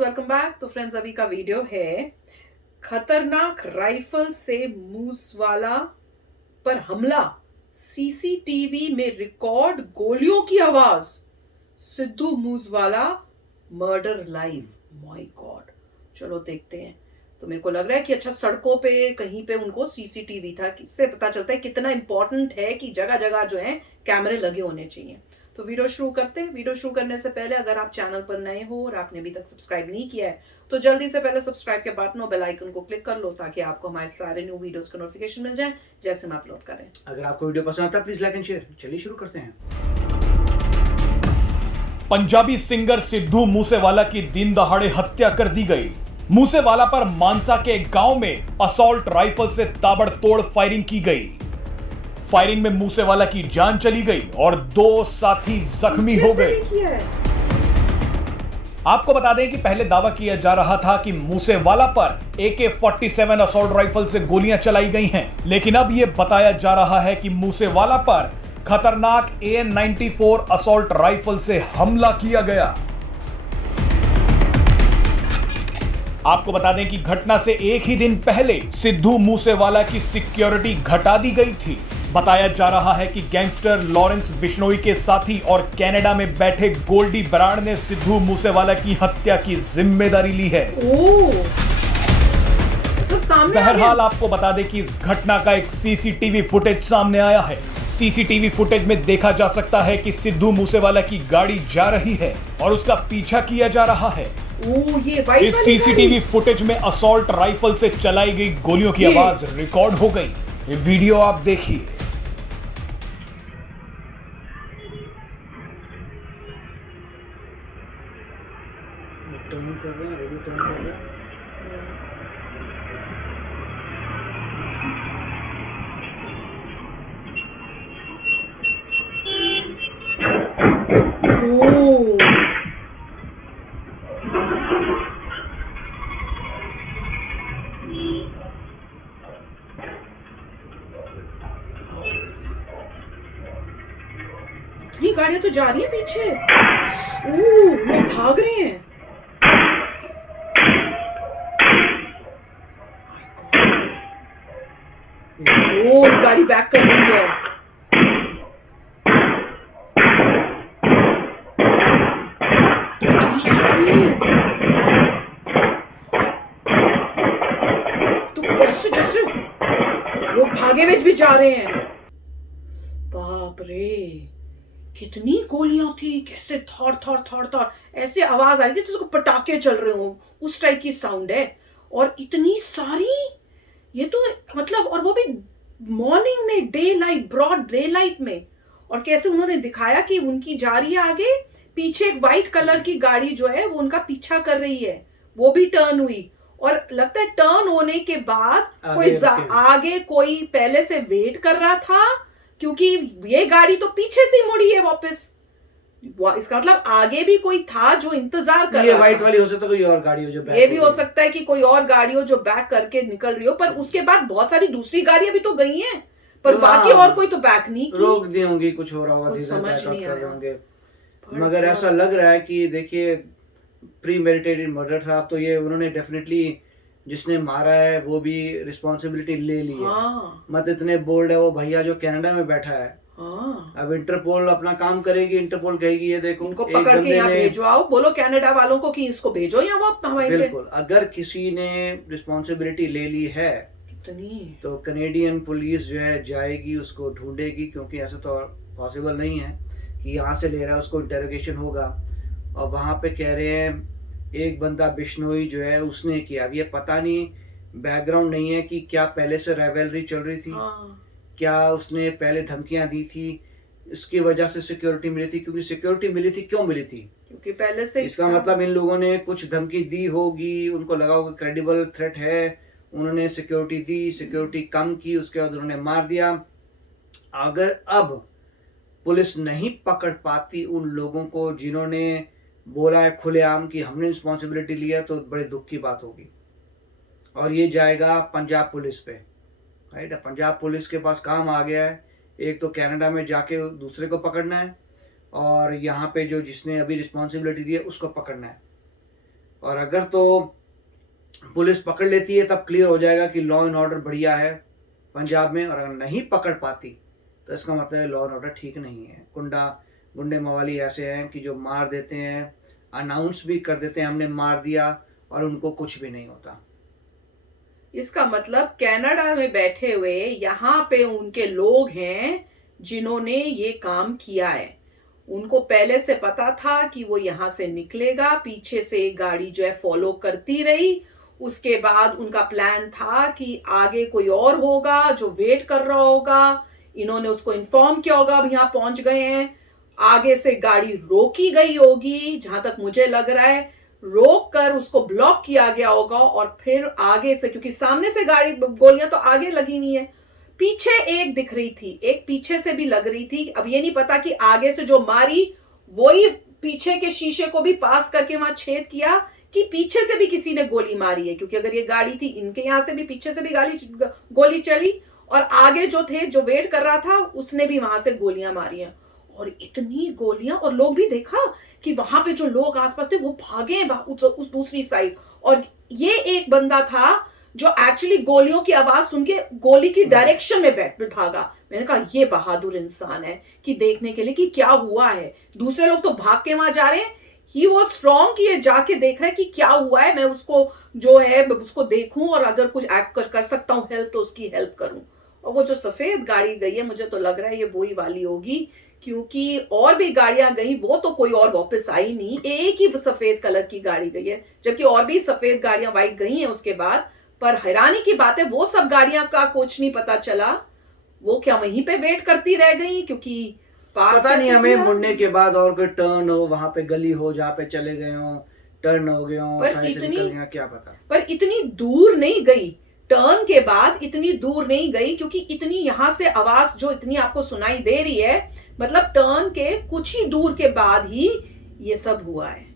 Welcome back. तो friends, अभी का वीडियो है खतरनाक राइफल से मूसवाला पर हमला, सीसीटीवी में रिकॉर्ड गोलियों की आवाज, Sidhu Moosewala murder live. My God, चलो देखते हैं। तो मेरे को लग रहा है कि अच्छा सड़कों पे कहीं पे उनको सीसीटीवी था, इससे पता चलता है कितना इंपॉर्टेंट है कि जगह जगह जो है कैमरे लगे होने चाहिए। तो वीडियो शुरू करते हैं। वीडियो शुरू करने से पहले अगर आप चैनल पर नए हो और आपने अभी तक सब्सक्राइब नहीं किया है तो जल्दी से पहले सब्सक्राइब के बटन और बेल आइकन को क्लिक कर लो ताकि आपको हमारे सारे न्यू वीडियोस का नोटिफिकेशन मिल जाए जैसे हम अपलोड करें। अगर आपको वीडियो पसंद आता है प्लीज लाइक एंड शेयर। चलिए शुरू करते हैं। पंजाबी सिंगर सिद्धू मूसेवाला की दिन दहाड़े हत्या कर दी गई। मूसेवाला पर मानसा के गांव में असॉल्ट राइफल से ताबड़तोड़ फायरिंग की गई। फायरिंग में मूसेवाला की जान चली गई और 2 साथी जख्मी हो गए। आपको बता दें कि पहले दावा किया जा रहा था कि मूसेवाला पर AK-47 असॉल्ट राइफल से गोलियां चलाई गई हैं, लेकिन अब यह बताया जा रहा है कि मूसेवाला पर खतरनाक AN-94 असॉल्ट राइफल से हमला किया गया। आपको बता दें कि घटना से एक ही दिन पहले सिद्धू मूसेवाला की सिक्योरिटी घटा दी गई थी। बताया जा रहा है कि गैंगस्टर लॉरेंस बिश्नोई के साथी और कनाडा में बैठे गोल्डी बराड़ ने सिद्धू मूसेवाला की हत्या की जिम्मेदारी ली है। बहरहाल आपको बता दें कि इस घटना का एक सीसीटीवी फुटेज सामने आया है। सीसीटीवी फुटेज में देखा जा सकता है कि सिद्धू मूसेवाला की गाड़ी जा रही है और उसका पीछा किया जा रहा है। इस सीसीटीवी फुटेज में असॉल्ट राइफल से चलाई गई गोलियों की आवाज रिकॉर्ड हो गई। ये वीडियो आप देखिए। टर्न कर रहे हैं, रेडी टर्न कर रहे हैं। ये गाड़ियां तो जा रही है पीछे। लोग भाग रहे हैं। ये गाड़ी बैक कर रही है। तो ऐसे जैसे लोग भागे हुए भी जा रहे हैं। बाप रे, कितनी गोलियां थी, कैसे थॉड़ थॉड़ थॉड़ थॉड़ ऐसे आवाज आ रही थी जैसे पटाखे चल रहे हो, उस टाइप की साउंड है। और इतनी सारी, ये तो मतलब, और वो भी मॉर्निंग में, daylight, broad daylight में। और कैसे उन्होंने दिखाया कि उनकी जा रही है आगे, पीछे एक व्हाइट कलर की गाड़ी जो है वो उनका पीछा कर रही है, वो भी टर्न हुई। और लगता है टर्न होने के बाद आगे कोई पहले से वेट कर रहा था, क्योंकि ये गाड़ी तो पीछे से मुड़ी है वापस। इसका मतलब आगे भी कोई था जो इंतजार कर रहा था। ये व्हाइट वाली हो सकता है, कोई और गाड़ी हो जो बैक, ये भी हो सकता है कि कोई और गाड़ी हो जो बैक करके निकल रही हो। पर उसके बाद बहुत सारी दूसरी गाड़ियां भी तो गई हैं, पर बाकी और कोई तो बैक नहीं की। रोक दी होंगी, कुछ हो रहा होगा, कुछ समझ नहीं आ रहा होंगे। मगर ऐसा लग रहा है कि देखिए प्री मेडिटेटेड मर्डर था। तो ये उन्होंने डेफिनेटली, जिसने मारा है वो भी रिस्पॉन्सिबिलिटी ले ली है। मत इतने बोल्ड है वो भैया जो कनाडा में बैठा है। अब इंटरपोल अपना काम करेगी, इंटरपोल कहेगी ये देखो इनको पकड़ के यहाँ भेजो, आओ बोलो कनाडा वालों को कि इसको भेजो यहाँ वापस। बिल्कुल, अगर किसी ने रिस्पॉन्सिबिलिटी ले ली है कितनी, तो कनेडियन पुलिस जो है जाएगी, उसको ढूंढेगी, क्योंकि ऐसा तो पॉसिबल नहीं है कि यहाँ से ले रहा है, उसको इंटेरोगेशन होगा। और वहाँ पे कह रहे हैं एक बंदा बिश्नोई जो है उसने किया। अब ये पता नहीं, बैकग्राउंड नहीं है कि क्या पहले से राइवलरी चल रही थी, क्या उसने पहले धमकियां दी थी, इसकी वजह से सिक्योरिटी मिली थी। क्योंकि सिक्योरिटी मिली थी, क्यों मिली थी? क्योंकि पहले से इसका मतलब इन लोगों ने कुछ धमकी दी होगी, उनको लगा होगा क्रेडिबल थ्रेट है, उन्होंने सिक्योरिटी दी, सिक्योरिटी कम की, उसके बाद उन्होंने मार दिया। अगर अब पुलिस नहीं पकड़ पाती उन लोगों को जिन्होंने बोला है खुलेआम कि हमने रिस्पॉन्सिबिलिटी लिया, तो बड़े दुख की बात होगी। और ये जाएगा पंजाब पुलिस पे, राइट। पंजाब पुलिस के पास काम आ गया है, एक तो कनाडा में जाके दूसरे को पकड़ना है, और यहाँ पे जो जिसने अभी रिस्पॉन्सिबिलिटी दी है उसको पकड़ना है। और अगर तो पुलिस पकड़ लेती है तब क्लियर हो जाएगा कि लॉ एंड ऑर्डर बढ़िया है पंजाब में, और अगर नहीं पकड़ पाती तो इसका मतलब है लॉ एंड ऑर्डर ठीक नहीं है। गुंडे मवाली ऐसे हैं कि जो मार देते हैं, अनाउंस भी कर देते हैं हमने मार दिया, और उनको कुछ भी नहीं होता। इसका मतलब कनाडा में बैठे हुए यहाँ पे उनके लोग हैं जिन्होंने ये काम किया है। उनको पहले से पता था कि वो यहाँ से निकलेगा, पीछे से एक गाड़ी जो है फॉलो करती रही। उसके बाद उनका प्लान था कि आगे कोई और होगा जो वेट कर रहा होगा, इन्होंने उसको इन्फॉर्म किया होगा, अब यहाँ पहुंच गए हैं। आगे से गाड़ी रोकी गई होगी, जहां तक मुझे लग रहा है रोक कर उसको ब्लॉक किया गया होगा, और फिर आगे से, क्योंकि सामने से गाड़ी गोलियां तो आगे लगी नहीं है, पीछे एक दिख रही थी, एक पीछे से भी लग रही थी। अब ये नहीं पता कि आगे से जो मारी वही पीछे के शीशे को भी पास करके वहां छेद किया कि पीछे से भी किसी ने गोली मारी है, क्योंकि अगर ये गाड़ी थी इनके यहां से भी पीछे से भी गोली चली, और आगे जो थे जो वेट कर रहा था उसने भी वहां से गोलियां मारी हैं। और इतनी गोलियां, और लोग भी देखा कि वहां पे जो लोग आसपास थे वो भागे उस दूसरी साइड, और ये एक बंदा था जो एक्चुअली गोलियों की आवाज सुन के गोली की डायरेक्शन में भागा। मैंने कहा ये बहादुर इंसान है कि देखने के लिए कि क्या हुआ है। दूसरे लोग तो भाग के वहां जा रहे हैं, ही वॉज स्ट्रॉन्ग कि ये जाके देख रहा है कि क्या हुआ है, मैं उसको जो है उसको देखूं, और अगर कुछ एक्ट कर सकता हूं हेल्प तो उसकी हेल्प करूं। और वो जो सफेद गाड़ी गई है मुझे तो लग रहा है ये वही वाली होगी, क्योंकि और भी गाड़ियां गई वो तो कोई और वापस आई नहीं, एक ही सफेद कलर की गाड़ी गई है, जबकि और भी सफेद गाड़ियां व्हाइट गई हैं उसके बाद। पर हैरानी की बात है वो सब गाड़ियां का कुछ नहीं पता चला, वो क्या वहीं पे वेट करती रह गई, क्योंकि पास पता नहीं हमें मुड़ने के बाद और कोई टर्न हो, वहां पे गली हो जहाँ पे चले गए हो, टर्न हो गए हो, क्या पता। पर इतनी दूर नहीं गई, टर्न के बाद इतनी दूर नहीं गई, क्योंकि इतनी यहां से आवाज जो इतनी आपको सुनाई दे रही है, मतलब टर्न के कुछ ही दूर के बाद ही ये सब हुआ है।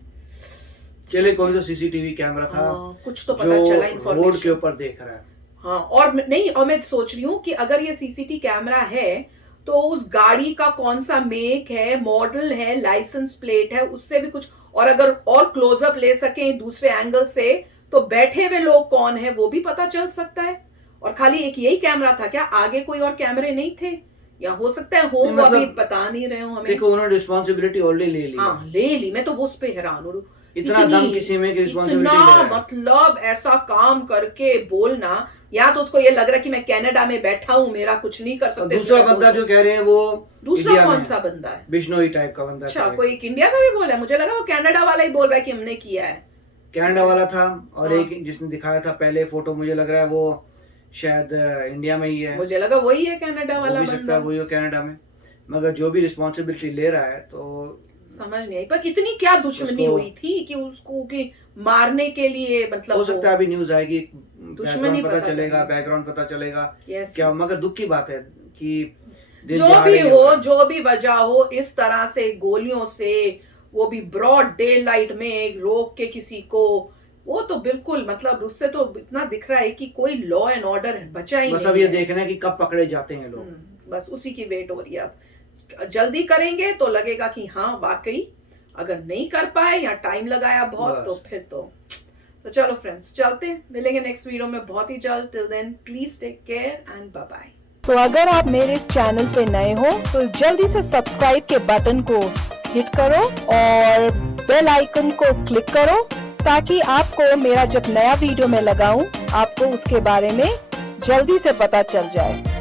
चले कोई तो सीसीटीवी कैमरा था, कुछ तो पता चला, इंफॉर्मेशन रोड के ऊपर देख रहा है। हाँ, और नहीं, और मैं सोच रही हूँ कि अगर ये सीसीटीवी कैमरा है तो उस गाड़ी का कौन सा मेक है, मॉडल है, लाइसेंस प्लेट है, उससे भी कुछ, और अगर और क्लोजअप ले सके दूसरे एंगल से तो बैठे हुए लोग कौन है वो भी पता चल सकता है। और खाली एक यही कैमरा था क्या, आगे कोई और कैमरे नहीं थे? या हो सकता है हो, मतलब अभी बता नहीं रहे हो हमें। देखो उन्होंने रिस्पांसिबिलिटी ऑलरेडी ले ली। हाँ ले ली, मैं तो वो उस पे हैरान हूँ, इतना दम किसी में कि रिस्पांसिबिलिटी ले रहा है। मतलब ऐसा काम करके बोलना, या तो उसको ये लग रहा है कि मैं कनाडा में बैठा हूँ मेरा कुछ नहीं कर सकते। दूसरा बंदा जो कह रहे हैं वो दूसरा कौन सा बंदा है? बिश्नोई टाइप का बंदा। अच्छा, कोई एक इंडिया का भी बोला है, मुझे लगा वो कनाडा वाला ही बोल रहा है कि हमने किया है। कनाडा वाला था, और एक जिसने दिखाया था पहले फोटो, मुझे लग रहा है वो शायद इंडिया में ही है। मुझे लगा वही है कनाडा वाला बंदा। हो सकता है वही हो कनाडा में, मगर जो भी रिस्पांसिबिलिटी ले रहा है तो समझ नहीं आई। पर इतनी क्या दुश्मनी हुई थी कि उसको कि मारने के लिए, मतलब हो सकता है अभी न्यूज आएगी, दुश्मनी पता चलेगा, बैकग्राउंड पता चलेगा क्या। मगर दुख की बात है कि जो भी हो, जो भी वजह हो, इस तरह से गोलियों से, वो भी ब्रॉड डे लाइट में रोक के किसी को, वो तो बिल्कुल, मतलब उससे तो इतना दिख रहा है कि कोई लॉ एंड ऑर्डर बचा ही नहीं। बस अब ये देखना है कि कब पकड़े जाते हैं लोग, बस उसी की वेट हो रही है। अब जल्दी करेंगे तो लगेगा कि हाँ वाकई, अगर नहीं कर पाए या टाइम लगाया बहुत तो फिर तो चलो फ्रेंड्स, चलते हैं, मिलेंगे नेक्स्ट वीडियो में बहुत ही जल्द। Till then please take care and bye bye. तो अगर आप मेरे इस चैनल पे नए हो तो जल्दी से सब्सक्राइब के बटन को हिट करो और बेल आइकन को क्लिक करो, ताकि आपको मेरा जब नया वीडियो मैं लगाऊं आपको उसके बारे में जल्दी से पता चल जाए।